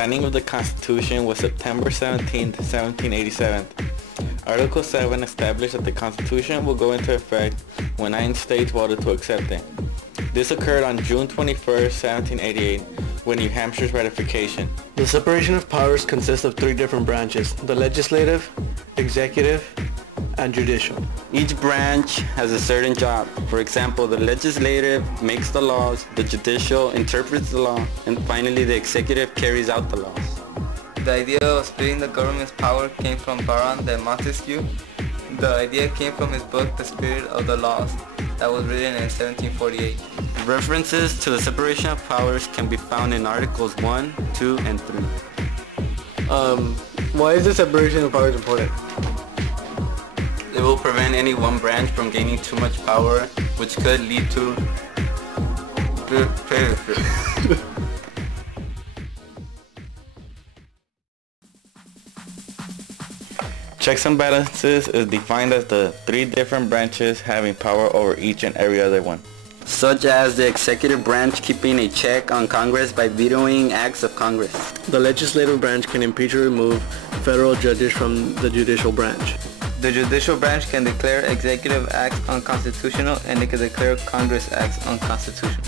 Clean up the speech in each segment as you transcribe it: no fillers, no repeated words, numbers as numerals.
signing of the Constitution was September 17, 1787. Article 7 established that the Constitution will go into effect when 9 states voted to accept it. This occurred on June 21, 1788, with New Hampshire's ratification. The separation of powers consists of 3 different branches: the legislative, executive, and judicial. Each branch has a certain job. For example, the legislative makes the laws, the judicial interprets the law, and finally the executive carries out the laws. The idea of splitting the government's power came from Baron de Montesquieu. The idea came from his book, The Spirit of the Laws, that was written in 1748. References to the separation of powers can be found in Articles 1, 2, and 3. Why is the separation of powers important? It will prevent any one branch from gaining too much power, which could lead to Checks and balances is defined as the 3 different branches having power over each and every other one. Such as the executive branch keeping a check on Congress by vetoing acts of Congress. The legislative branch can impeach or remove federal judges from the judicial branch. The judicial branch can declare executive acts unconstitutional, and it can declare Congress acts unconstitutional.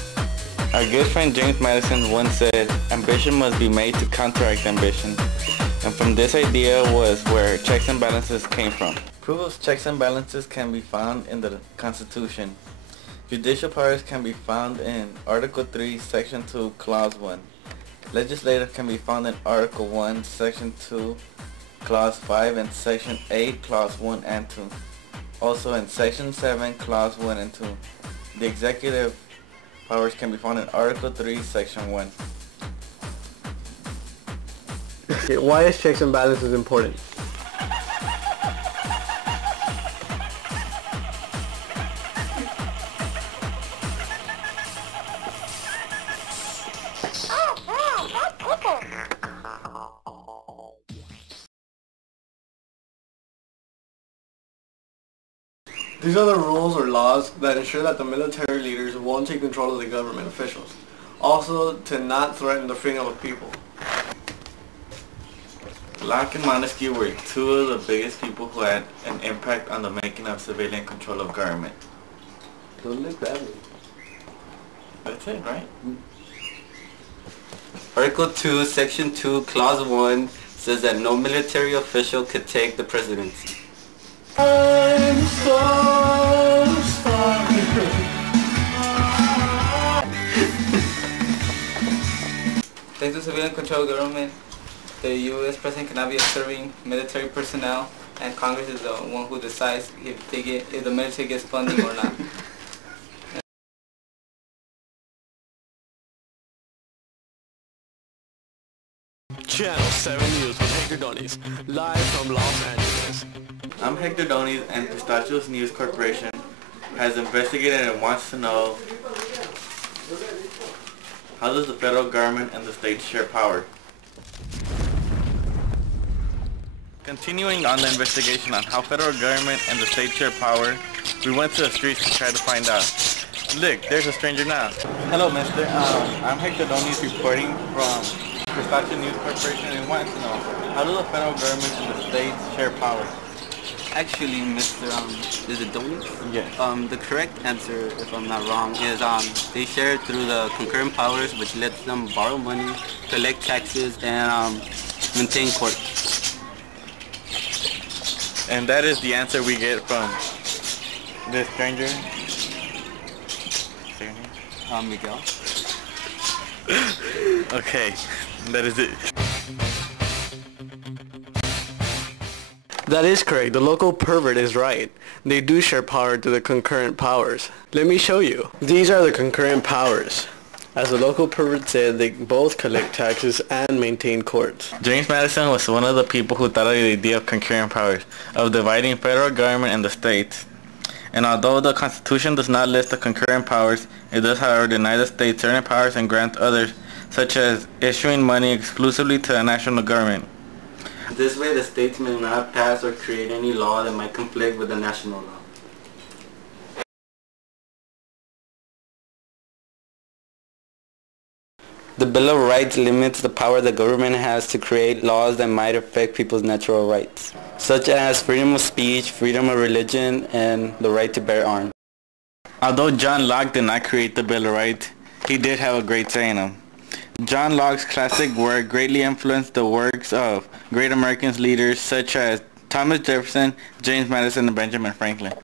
Our good friend James Madison once said, "Ambition must be made to counteract ambition." And from this idea was where checks and balances came from. Proof of checks and balances can be found in the Constitution. Judicial powers can be found in Article 3, Section 2, Clause 1. Legislative can be found in Article 1, Section 2, Clause 5, and Section 8, Clause 1 and 2. Also in Section 7, Clause 1 and 2. The executive powers can be found in Article 3, Section 1. Okay, why is checks and balances important? These are the rules or laws that ensure that the military leaders won't take control of the government officials. Also, to not threaten the freedom of people. Locke and Montesquieu were 2 of the biggest people who had an impact on the making of civilian control of government. Don't look badly. That's it, right? Article 2, Section 2, Clause 1 says that no military official could take the presidency. I'm so sorry. Thanks to civilian control of government, the U.S. President cannot be observing military personnel, and Congress is the one who decides if the military gets funding or not. Channel 7 News with Hector Donis, live from Los Angeles. I'm Hector Donis, and Pistachios News Corporation has investigated and wants to know, how does the federal government and the states share power? Continuing on the investigation on how federal government and the states share power, we went to the streets to try to find out. Look, there's a stranger now. Hello, mister. I'm Hector Donis reporting from Pistachios News Corporation, and wants to know, how do the federal government and the states share power? Actually, Mr. Is it Donis? Yes. The correct answer, if I'm not wrong, is they share through the concurrent powers, which lets them borrow money, collect taxes, and maintain court. And that is the answer we get from this stranger. Say your name? Miguel. Okay, that is it. That is correct. The local pervert is right. They do share power to the concurrent powers. Let me show you. These are the concurrent powers. As the local pervert said, they both collect taxes and maintain courts. James Madison was one of the people who thought of the idea of concurrent powers, of dividing federal government and the states. And although the Constitution does not list the concurrent powers, it does however deny the states certain powers and grant others, such as issuing money exclusively to the national government. This way the states may not pass or create any law that might conflict with the national law. The Bill of Rights limits the power the government has to create laws that might affect people's natural rights, such as freedom of speech, freedom of religion, and the right to bear arms. Although John Locke did not create the Bill of Rights, he did have a great say in them. John Locke's classic work greatly influenced the works of great American leaders such as Thomas Jefferson, James Madison, and Benjamin Franklin.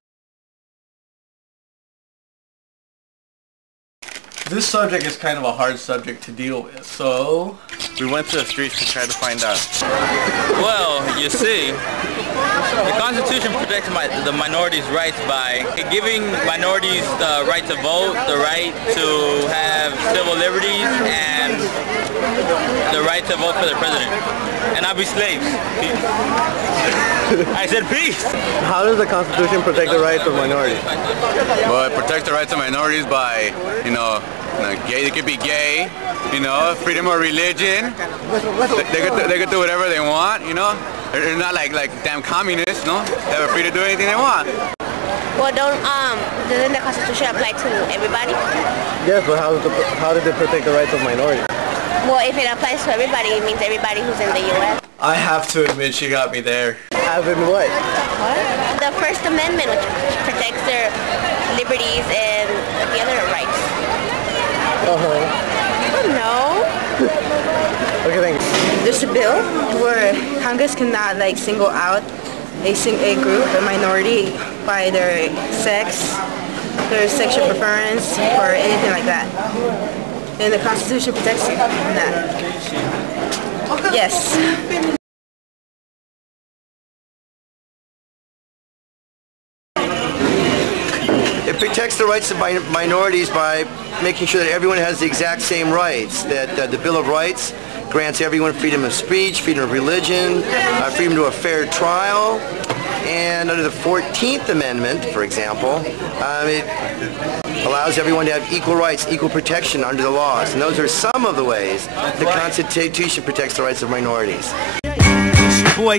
This subject is kind of a hard subject to deal with, so We went to the streets to try to find out. Well, you see, the Constitution protects the minorities' rights by giving minorities the right to vote, the right to have civil liberties, and the right to vote for the president, and not be slaves. I said peace. how does the Constitution protect the rights of minorities? Well, it protects the rights of minorities by, gay, they could be gay, freedom of religion. They could do whatever they want, They're not like damn communists, They have a free to do anything they want. Well, doesn't the Constitution apply to everybody? Yes, but how did it protect the rights of minorities? Well, if it applies to everybody, it means everybody who's in the U.S. I have to admit she got me there. As in what? What? The First Amendment, which protects their liberties and the other rights. I don't know. Okay, thanks. There's a bill where Congress cannot single out a group, a minority, by their sex, their sexual preference, or anything like that. And the Constitution protects them from that. Yes. It protects the rights of minorities by making sure that everyone has the exact same rights, that the Bill of Rights grants everyone freedom of speech, freedom of religion, freedom to a fair trial, and under the 14th Amendment, for example, it allows everyone to have equal rights, equal protection under the laws, and those are some of the ways the Constitution protects the rights of minorities. Boy.